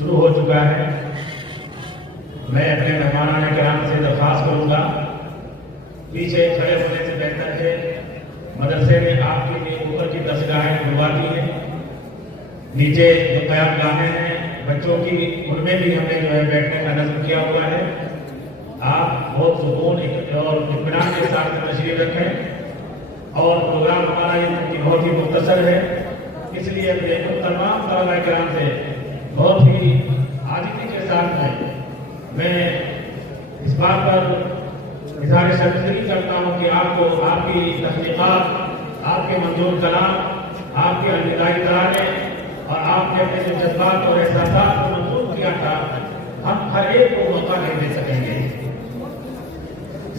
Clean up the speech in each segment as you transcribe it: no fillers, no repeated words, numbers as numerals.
شروع ہو چکا ہے۔ میں اپنے مہمانان کرام سے درخواست کروں گا، پیچھے کھڑے ہونے سے بہتر ہے مدرسے میں آپ کے لیے اوپر کی دستگاہیں بنوا دی ہیں، نیچے جو قیام گاہیں ہیں بچوں کی، ان میں بھی ہم نے جو ہے بیٹھنے کا نظم کیا ہوا ہے۔ آپ بہت سکون اور اطمینان کے ساتھ تشریف رکھیں، اور پروگرام ہمارا یہ بہت ہی مختصر ہے، اس لیے تمام طلباء کرام سے بہت ہی عاجزی کے ساتھ میں اس بات پر اظہار شرمندگی کرتا ہوں کہ آپ کو آپ کی تخلیقات، آپ کے منظور کلام، آپ کے الوداعی ترانے اور آپ کے اپنے جذبات اور احساسات کو منظور کیا تھا، ہم ہر ایک کو موقع نہیں دے سکیں گے۔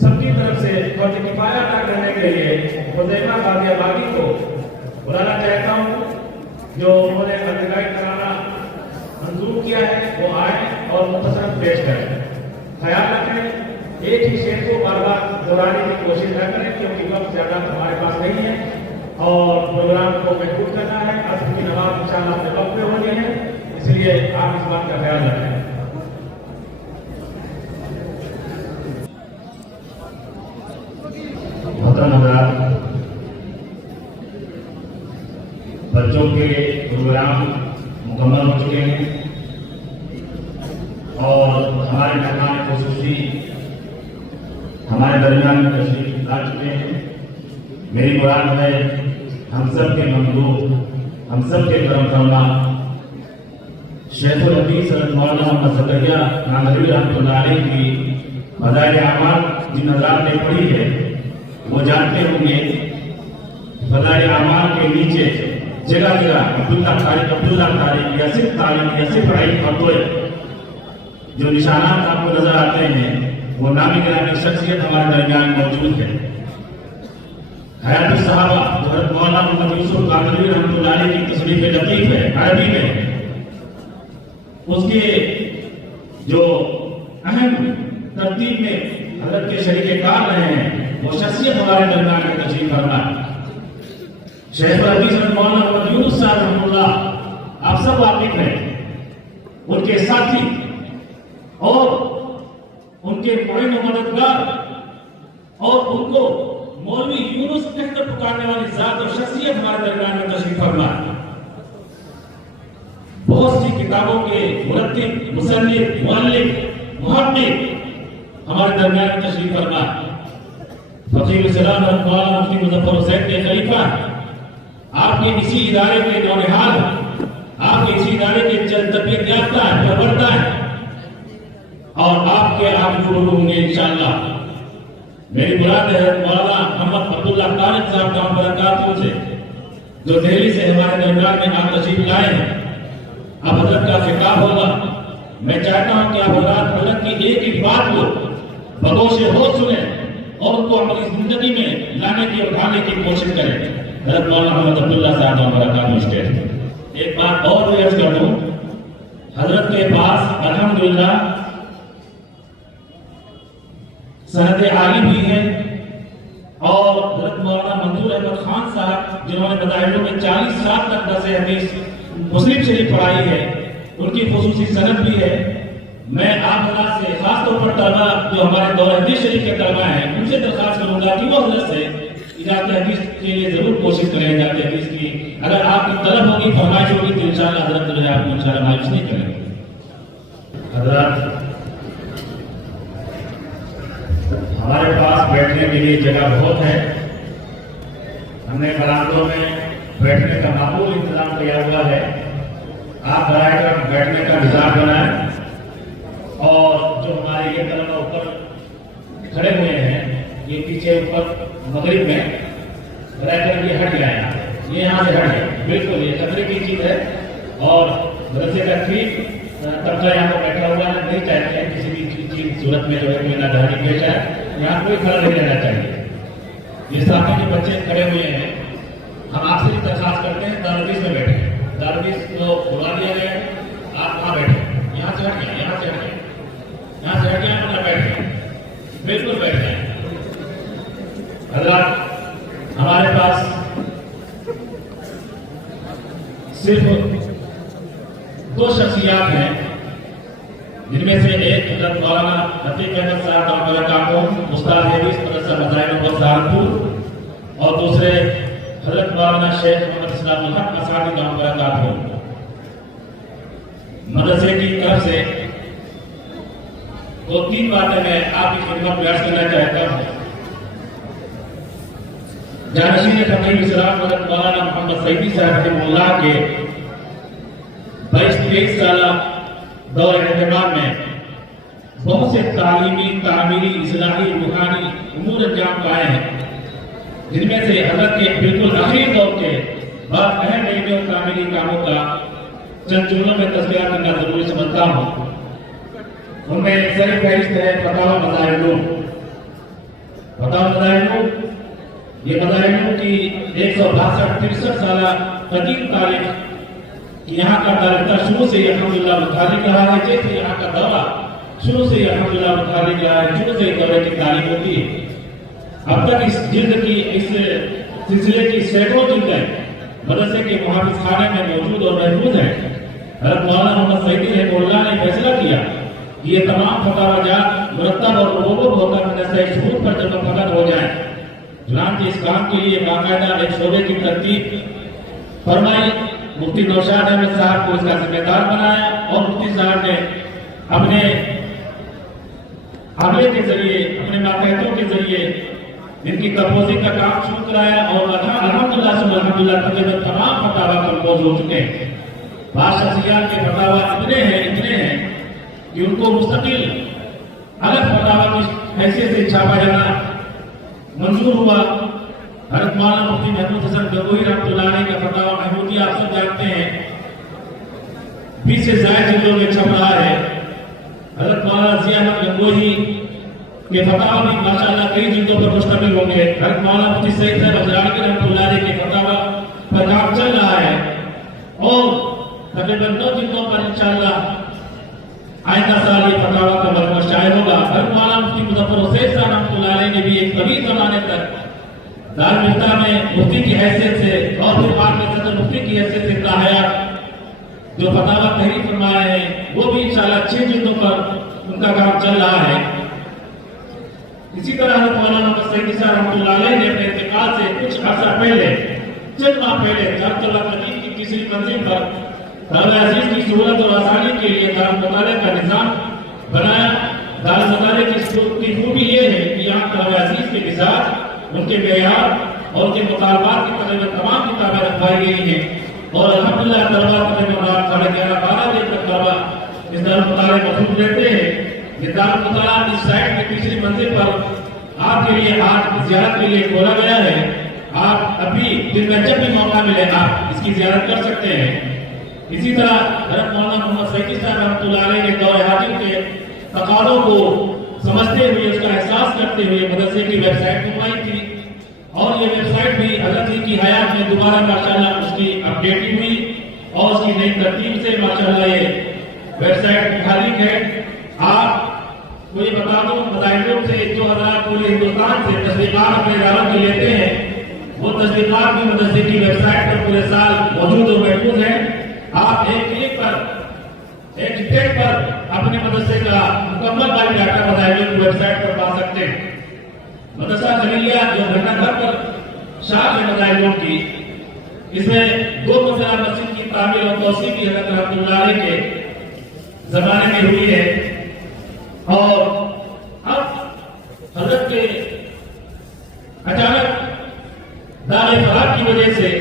سب کی طرف سے فرض کفایہ ادا کرنے کے لیے حذیفہ غازی آبادی کو بلانا چاہتا ہوں، جو انہوں نے الوداعی ترانہ منظور کیا ہے، وہ آئیں اور مختصر پیش کریں۔ خیال رکھیں ایک ہی شعر کو بار بار دہرانے کی کوشش نہ کریں، کیونکہ وقت زیادہ ہمارے پاس نہیں ہے اور پروگرام کو محفوظ کرنا ہے۔ عصر کی نماز انشاءاللہ اپنے وقت پہ ہونی ہے، اس لیے آپ اس بات کا خیال رکھیں۔ محترم حضرات، بچوں کے پروگرام مکمل ہو چکے ہیں اور ہمارے مہمان خصوصی ہمارے درمیان میں تشریف لا چکے ہیں۔ میری مراد ہے ہم سب کے ممدوح، ہم سب کے کرم فرما شیخ الحدیث حضرت مولانا محمد زکریا نانوتوی رحمۃ اللہ علیہ کی فضائل اعمال جن حضرات نے پڑھی ہے وہ جانتے ہوں گے، فضائل اعمال کے نیچے جگہ جگہ عبداللہ طارق یا صرف تعلیم یا صرف پڑھائی فتوے جو نشانات آپ کو نظر آتے ہیں، وہ نامی گرامی شخصیت ہمارے درمیان موجود ہے۔ حیات الصحابہ جو حضرت مولانا محمد یوسف قادری رحمۃ اللہ علیہ کی تصنیف لطیف ہے عربی میں، اس کے جو اہم ترتیب میں حضرت کے شریک کار رہے ہیں، وہ شخصیت ہمارے درمیان میں تشریف فرما ہے۔ شیخ الحدیث حضرت مولانا محمد یونس صاحب رحمۃ اللہ، آپ سب واقف ہیں، ان کے ساتھی اور ان کے معین و مددگار اور ان کو مولوی یونس کہہ کر پکارنے والی ذات اور شخصیت ہمارے درمیان میں تشریف فرما ہے۔ بہت سی کتابوں کے مرتب، مصنف، مؤلف، محقق ہمارے درمیان میں تشریف فرما ہے۔ فقیر الاسلام حضرت مولانا مفتی مظفر حسین کے خلیفہ، آپ کے اسی ادارے کے نونہال، آپ کے اسی ادارے کے چند طبیعت یافتہ ہیں، پروردہ ہیں، اور آپ کے آپ شروع ہوں گے انشاءاللہ۔ میری مراد ہے مولانا محمد عبداللہ طارق صاحب دامت برکاتہ سے، جو دہلی سے ہمارے درمیان میں آپ تشریف لائے ہیں۔ اب حضرت کا خطاب ہوگا، میں چاہتا ہوں کہ آپ حضرت کی ایک ایک بات کو بگوش ہوش سنیں اور ان کو اپنی زندگی میں لانے کی اٹھانے کی کوشش کریں۔ حضرت مولانا محمد عبداللہ صاحب دامت برکاتہ اسٹیج پر۔ ایک بات اور عرض کر دوں، حضرت کے پاس الحمدللہ سند عالی بھی ہے، اور حضرت مولانا منظور احمد خان صاحب جنہوں نے مدارسوں میں 40 سال تک درس حدیث مسلم شریف پڑھائی ہے، ان کی خصوصی سند بھی ہے۔ میں آپ حضرات سے خاص طور پر طلبا جو ہمارے دور حدیث شریف کے طلبا ہیں، ان سے درخواست کروں گا کہ وہ حضرت سے ایجاد حدیث کے لیے ضرور کوشش کریں۔ ایجاد حدیث کی اگر آپ کی طلب ہوگی، فرمائش ہوگی، تو انشاءاللہ حضرت جو ہے آپ کو انشاءاللہ مایوس نہیں کریں گے۔ حضرات، ہمارے پاس بیٹھنے کے لیے جگہ بہت ہے، ہم نے برآمدوں میں بیٹھنے کا معقول انتظام کیا ہوا ہے۔ آپ برائے کر بیٹھنے کا نظام بنائیں، اور جو ہمارے یہ طلبا اوپر کھڑے ہوئے ہیں، یہ پیچھے اوپر مغرب میں برائے کر یہ ہٹ جائیں، یہ یہاں سے ہٹ جائیں، بالکل یہ خطرے کی چیز ہے، اور مدرسے کا ٹھیک طبقہ یہاں پر بیٹھا ہوا ہے، نہیں چاہتے ہیں کسی بھی چیز صورت میں جو ہے کوئی نادانی پیش آئے، یہاں کوئی کھڑا نہیں رہنا چاہیے۔ یہ ساتھی جو بچے کھڑے ہوئے ہیں، ہم آپ سے درخواست کرتے ہیں دارالحدیث میں بیٹھیں، دارالحدیث کو بلا دیا گیا ہے، آپ وہاں بیٹھیں، یہاں سے ہٹ جائیں، یہاں سے ہٹ جائیں، یہاں سے ہٹ جائیں، اپنا بیٹھ جائیں، بالکل بیٹھ جائیں۔ حضرات، ہمارے پاس صرف دو شخصیات ہیں جن میں سے ایک حضرت مولانا عتیق احمد صاحب دامت برکاتہم استاد حدیث مدرسہ مدائن نمبر سہارنپور، اور دوسرے حضرت مولانا شیخ محمد اسلام الحق اسعدی دامت برکاتہم۔ مدرسے کی طرف سے دو تین باتیں میں آپ کی خدمت میں عرض کرنا چاہتا ہوں۔ جانشین فقیر اسلام حضرت مولانا محمد سعیدی صاحب رحمہ اللہ کے 22-23 سالہ دور اہتمام میں بہت سے تعلیمی، تعمیری، اصلاحی، روحانی امور انجام پائے ہیں، جن میں سے حضرت کے بالکل آخری دور کے بعد اہم علمی اور تعمیری کاموں کا چند جملوں میں تذکرہ کرنا ضروری سمجھتا ہوں۔ ان میں سر فہرست ہے فتاوی مظاہر العلوم۔ فتاوی مظاہر العلوم یہ مظاہر العلوم کی 162-63 سالہ قدیم تاریخ، یہاں کا دائرہ شروع سے الحمدللہ متعلق رہا ہے، جیسے یہاں کا دورہ شروع سے الحمدللہ متعلق رہا ہے، شروع سے دورے کی تعلیم ہوتی ہے۔ اب تک اس جلد کی، اس سلسلے کی سینکڑوں جلدیں مدرسے کے محافظ خانے میں موجود اور محفوظ ہیں۔ حضرت مولانا محمد سعیدی رحمہ اللہ نے فیصلہ کیا کہ یہ تمام فتاوی جات مرتب اور مربوط ہو کر مدرسہ شہود پر جمع فقط ہو جائیں۔ چنانچہ اس کام کے لیے باقاعدہ ایک شعبے کی ترتیب فرمائی، مفتی نوشاد احمد صاحب کو اس کا ذمہ دار بنایا، اور مفتی صاحب نے اپنے عملے کے ذریعے، اپنے ماتحتوں کے ذریعے ان کی تفویض کا کام شروع کرایا، اور الحمدللہ ثم الحمدللہ تقریباً تمام فتاوی کمپوز ہو چکے ہیں۔ بعض شخصیات کے فتاوی اتنے ہیں کہ ان کو مستقل الگ فتاوی کی حیثیت سے چھاپا جانا منظور ہوا۔ حضرت مولانا مفتی محمود حسن گنگوہی رحمۃ اللہ علیہ کا فتاوی محمودی آپ سب جانتے ہیں، 20 سے زائد جلدوں میں چھپ رہا ہے۔ حضرت مولانا ضیاء احمد گنگوہی کے فتاوی بھی ماشاءاللہ کئی جلدوں پر مشتمل ہوں گے۔ حضرت مولانا مفتی سعید صاحب اجرانی رحمۃ اللہ علیہ کے فتاوی پر کام چل رہا ہے، اور تقریباً 2 جلدوں پر انشاءاللہ آئندہ سال یہ فتاوی کا مجموعہ شائع ہوگا۔ حضرت مولانا مفتی مظفر حسین صاحب رحمۃ اللہ علیہ نے بھی ایک طویل زمانے تک دارالفتہ میں مفتی کی حیثیت سے، اور پھر بعد میں صدر مفتی کی حیثیت سے حیات جو فتاوی تحریر فرمائے ہیں، وہ بھی انشاءاللہ 6 جلدوں پر ان کا کام چل رہا ہے۔ اسی طرح حضرت مولانا محمد سعیدی صاحب رحمۃ اللہ علیہ نے اپنے انتقال سے کچھ عرصہ پہلے، چند ماہ پہلے، دارالفتہ مدینہ کی تیسری منزل پر طلبہ عزیز کی سہولت اور آسانی کے لیے دارالمطالعہ کا نظام بنایا۔ دارالمطالعہ کی خوبی یہ ہے کہ یہاں طلبہ عزیز کے مزاج، ان کے معیار اور ان کے مطالبات کی تقریباً تمام کتابیں رکھوائی گئی ہیں، اور الحمدللہ طلبہ تقریباً رات 11:30-12 بجے تک طلبہ اس دارالمطالعہ میں موجود رہتے ہیں۔ یہ دارالمطالعہ اس سائٹ کی تیسری منزل پر آپ کے لیے آج زیارت کے لیے کھولا گیا ہے۔ آپ ابھی دن میں جب بھی موقع ملے آپ اس کی زیارت کر سکتے ہیں۔ اسی طرح حضرت مولانا محمد سعیدی صاحب رحمۃ اللہ علیہ نے دور حاضر کے تقاضوں کو سمجھتے ہوئے، اس کا احساس کرتے ہوئے مدرسے کی ویب سائٹ بنوائی تھی، اور یہ ویب سائٹ بھی حضرت کی حیات میں دوبارہ ماشاءاللہ اس کی اپڈیٹنگ ہوئی، اور اس کی نئی ترتیب سے ماشاءاللہ یہ ویب سائٹ متعلق ہے۔ آپ کو یہ بتا دوں، مظاہروں سے جو حضرات پورے ہندوستان سے تصدیقات اپنے اداروں کے لیتے ہیں، وہ تصدیقات بھی مدرسے کی ویب سائٹ پر پورے سال موجود اور محفوظ ہیں۔ آپ ایک کلک پر، ایک ٹیک پر اپنے مدرسے کا مکمل بایو ڈاٹا مظاہروں کی ویب سائٹ پر پا سکتے ہیں۔ مدرسہ خلیلیہ جو گھٹنا گھر پر شاخ ہے مظاہروں کی، اس میں 2 منزلہ مسجد کی تعمیر اور توسیع کی حضرت رحمۃ اللہ علیہ کے زمانے میں ہوئی ہے، اور اب حضرت کے اچانک دار فراق کی وجہ سے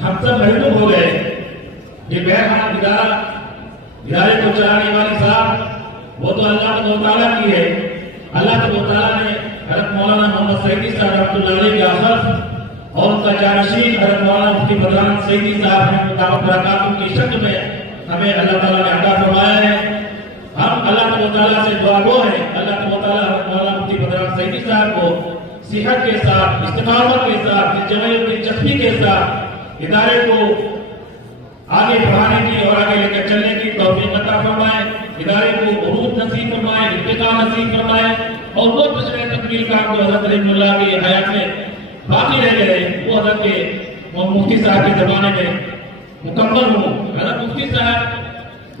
ہم سب محروم ہو گئے۔ یہ بہرحال ادارے کو چلانے والی صاحب وہ تو اللہ تعالیٰ کی ہے۔ اللہ تعالیٰ نے حضرت مولانا محمد سعیدی صاحب رحمۃ اللہ علیہ کے اخذ اور ان کا جانشین حضرت مولانا مفتی بدران سعیدی صاحب رحمۃ اللہ کی شکل میں ہمیں اللہ تعالیٰ نے عطا فرمایا ہے۔ ہم اللہ تعالیٰ سے دعا گو ہیں، اللہ تعالیٰ حضرت مولانا مفتی بدران سعیدی صاحب کو صحت کے ساتھ، استقامت کے ساتھ، دلچسپی کے ساتھ ادارے کو آگے بڑھانے کی اور آگے لے کر چلنے کی توفیق عطا فرمائے، ادارے کو عروج نصیب فرمائے، ارتقاء نصیب فرمائے، اور وہ پچھلے تکمیل کام جو حضرت رحمۃ اللہ کی حیات میں باقی رہ گئے وہ حضرت کے مفتی صاحب کے زمانے میں مکمل ہوں۔ حضرت مفتی صاحب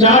4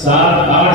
7-8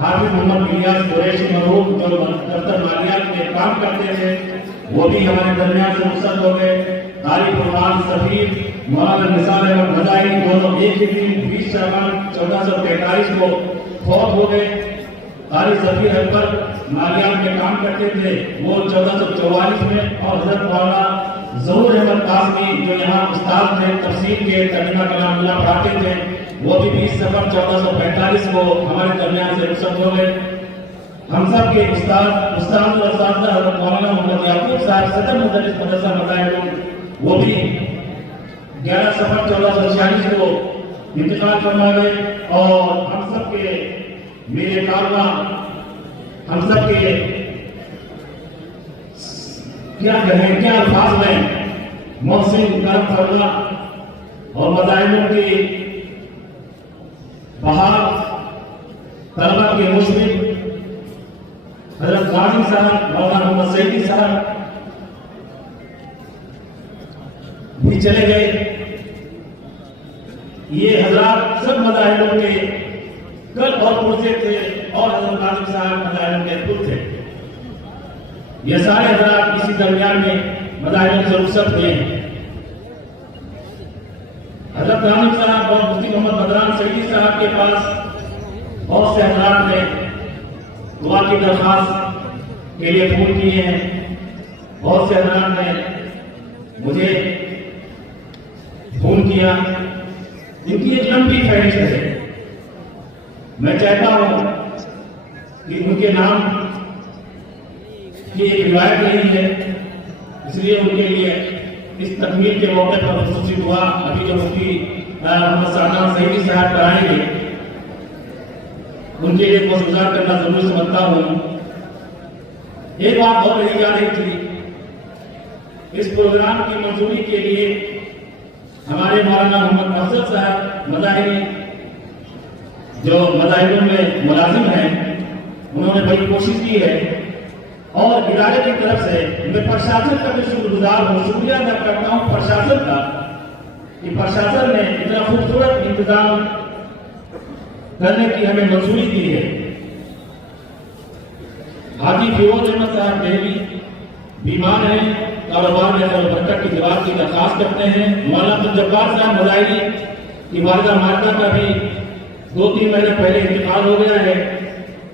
حافظ محمد الیاس قریشی مرحوم جو دفتر مالیات میں کام کرتے تھے وہ بھی ہمارے درمیان سے رخصت ہو گئے۔ قاری قرآن سفیر مولانا نثار احمد مداحی دونوں ایک ہی دن 20 شعبان 1443 کو فوت ہو گئے۔ قاری سفیر اکبر مالیات میں کام کرتے تھے، وہ 1444 میں، اور حضرت مولانا ظہور احمد قاسمی جو یہاں استاد میں تفسیر کے ترجمہ کلام اللہ پڑھاتے تھے وہ بھی 20 صفر 1445 کو ہمارے درمیان سے رخصت ہو گئے۔ ہم سب کے استاد و اساتذہ حضرت مولانا محمد یعقوب صاحب صدر مدرس مدرسہ مداحی وہ بھی 11 صفر 1446 کو انتقال فرما گئے۔ اور ہم سب کے میرے کارواں ہم سب کے کیا کہیں کیا الفاظ میں محسن کرم فرما اور مداحیوں کی بہار طلبہ کے مشرف حضرت غازی صاحب مولانا محمد سعیدی صاحب بھی چلے گئے۔ یہ حضرات سب مداحیوں کے کل اور پرزے تھے اور حضرت غازی صاحب مداحیوں کے پل تھے۔ یہ سارے حضرات اسی درمیان میں مداحیوں سے رخصت ہوئے ہیں۔ حضرت غازی صاحب اور مفتی محمد بدران سعیدی صاحب کے پاس بہت سے حضرات نے دعا کی درخواست کے لیے فون کیے ہیں۔ بہت سے حضرات نے مجھے فون کیا۔ ان کی ایک لمبی فہرست ہے، میں چاہتا ہوں کہ ان کے نام کی ایک روایت نہیں ہے، اس لیے ان کے لیے اس تکمیل کے موقع پر خصوصی دعا ابھی جو مفتی محمد سعدان سعیدی صاحب کرائیں گے ان کے لیے گزار کرنا ضروری سمجھتا ہوں۔ ایک بات اور رہی جا رہی تھی، اس پروگرام کی منظوری کے لیے ہمارے مولانا محمد افضل صاحب مداحی جو مداحیوں میں ملازم ہیں انہوں نے بڑی کوشش کی ہے، اور ادارے کی طرف سے میں پرشاسن کا بھی شکر گزار ہوں، شکریہ ادا کرتا ہوں پرشاسن کا کہ پرشاسن نے اتنا خوبصورت انتظام کرنے کی ہمیں منظوری دی ہے۔ حاجی فیروز احمد صاحب دہلی بیمار ہیں، کاروبار میں خیر و برکت کی دعا کی درخواست کرتے ہیں۔ مولانا عبد الجبار صاحب مداحی کی والدہ مارکا کا بھی 2-3 مہینے پہلے انتقال ہو گیا ہے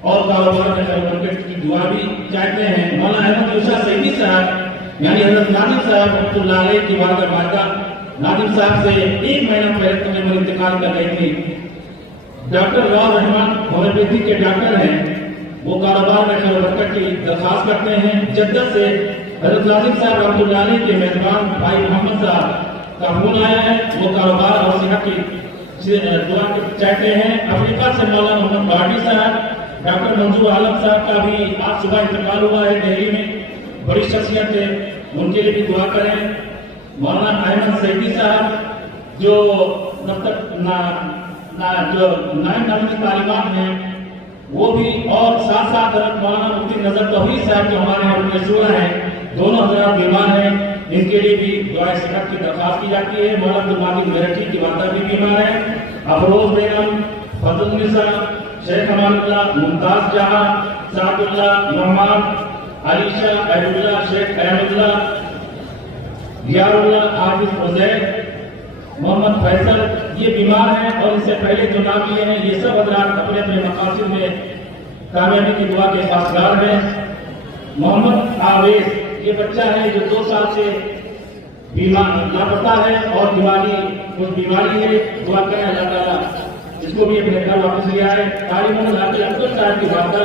اور کاروبار میں خیر و برکت کی دعا بھی چاہتے ہیں۔ مولانا احمد یوسف سعیدی صاحب یعنی حضرت ناظم صاحب رحمۃ اللہ علیہ کی والدہ مارکا ناظم صاحب سے 1 مہینہ پہلے تقریباً انتقال کر رہی تھی۔ ڈاکٹر غور رحمان ہومیوپیتھی کے ڈاکٹر ہیں، وہ کاروبار میں خیر و برکت کی درخواست کرتے ہیں۔ جدہ سے حضرت ناظم صاحب رحمۃ اللہ علیہ کے مہمان بھائی محمد صاحب کا فون آیا ہے، وہ کاروبار اور صحت کی دعا چاہتے ہیں۔ افریقہ سے مولانا محمد بھاٹی صاحب، ڈاکٹر منظور عالم صاحب کا بھی آج صبح انتقال ہوا ہے دہلی میں، بڑی شخصیت ہے، ان کے لیے بھی دعا کریں۔ مولانا احمد سعیدی صاحب جو جو نائب نظم کی تعلیمات ہیں وہ بھی، اور ساتھ ساتھ حضرت مولانا مفتی نظر توحید صاحب جو ہمارے یہاں رکن شورا ہیں، دونوں حضرات بیمار ہیں، ان کے لیے بھی دعائے صحت کی درخواست کی جاتی ہے۔ مولانا عبدالماجد میرٹھی کی والدہ بھی بیمار ہے۔ افروز بیگم، فضل النساء، شیخ امان اللہ، ممتاز جہاں، سعد اللہ، محمد علیشہ، عبد اللہ، شیخ احمد اللہ، دیار اللہ، حافظ عزیر، محمد فیصل، یہ بیمار ہیں، اور اس سے پہلے جو نام لیے ہیں یہ سب حضرات اپنے اپنے مقاصد میں کامیابی کی دعا کے خواستگار ہیں۔ محمد آویز، یہ بچہ ہے جو 2 سال سے بیمار لاپتہ ہے اور بیماری ہے، دعا کریں اللہ تعالیٰ اس کو بھی اپنے گھر واپس لے آئے۔ قاری محمد حاجی افضل صاحب کی والدہ،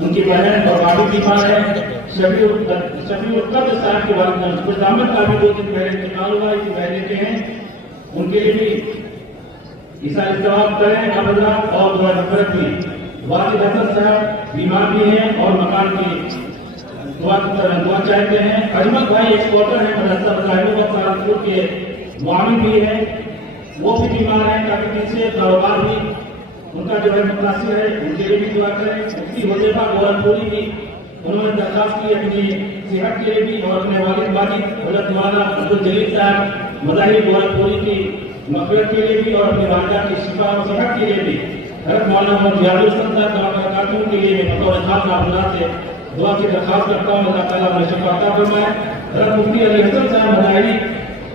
ان کی بہن اور بھابھی بیمار ہے۔ شفیع القدر صاحب کی والدہ خوش احمد کا بھی 2 دن پہلے انتقال ہوا، اسی مہینے کے ہیں، ان کے لیے بھی اس اجتماع کریں آپ حضرات، اور دعا مغفرت بھی۔ واجد حسن صاحب بیمار بھی ہیں اور مکان کی دعا چاہتے ہیں۔ اجمل بھائی ایکسپورٹر ہیں، مدرسہ مظاہروں کا سہارنپور کے معاون بھی ہیں، وہ بھی بیمار ہیں، کافی دن سے کاروبار بھی ان کا جو ہے متاثر ہے، ان کے لیے بھی دعا کریں۔ مفتی حذیفہ گورکھپوری بھی انہوں نے درخواست کی اپنی صحت کے لیے بھی، اور اپنے والد واجد حضرت مولانا عبدالجلیل صاحب مظاہر گورکھپوری کی مغفرت کے لیے بھی، اور اپنی والدہ کی شفا اور صحت کے لیے بھی حضرت مولانا محمد ریاض الحسن صاحب دعا برکاتوں کے لیے میں بطور خاص آپ سے دعا کی درخواست کرتا ہوں، اللہ تعالیٰ نے شفا عطا فرمائے۔ حضرت مفتی علی حسن صاحب بھلائی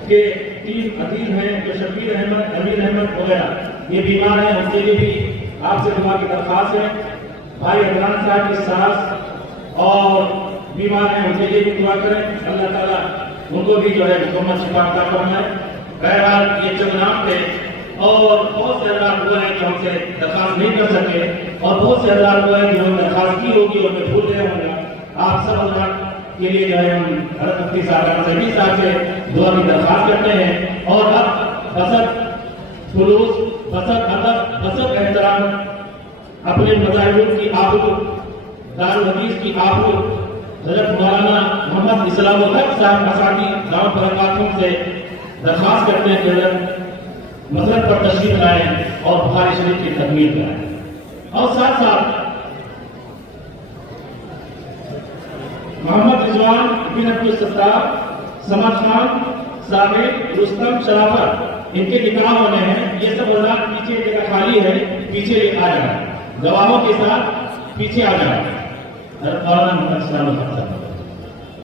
کے 3 عزیز ہیں جو شبیر احمد، امین احمد وغیرہ، یہ بیمار ہیں، ان کے لیے بھی آپ سے دعا کی درخواست ہے۔ بھائی عمران صاحب کی ساس اور بیمار ہیں، ان کے لیے بھی دعا کریں، اللہ تعالیٰ ان کو بھی جو ہے مکمل شفا عطا فرمائے۔ بہرحال یہ چند نام تھے اور بہت سے حضرات وہ ہیں جو ہم سے درخواست نہیں کر سکے اور بہت سے حضرات وہ ہیں جو ہم درخواست کی ہوگی اور میں بھول گیا ہوں گا۔ آپ سب حضرات کے لیے جو ہے ہم حضرت مفتی صاحب سبھی صاحب سے دعا کی درخواست کرتے ہیں اور اب بسط خلوص، بسط ادب، بسط احترام اپنے مذاہب کی آبرو، دارالحدیث کی آبرو حضرت مولانا محمد اسلام الحق صاحب اساتی دعوت برکاتوں سے درخواست کرتے ہیں کہ حضرت مسجد پر تشریف لائیں اور بخاری شریف کی تکمیل کرائیں، اور ساتھ ساتھ محمد رضوان بن عبدالستار، سمد خان، ثابت، رستم، شرافت، ان کے نکاح ہونے ہیں۔ یہ سب حضرات پیچھے جگہ خالی ہے، پیچھے آ جائیں، گواہوں کے ساتھ پیچھے آ جائیں۔ حضرت مولانا محمد اسلام الحق صاحب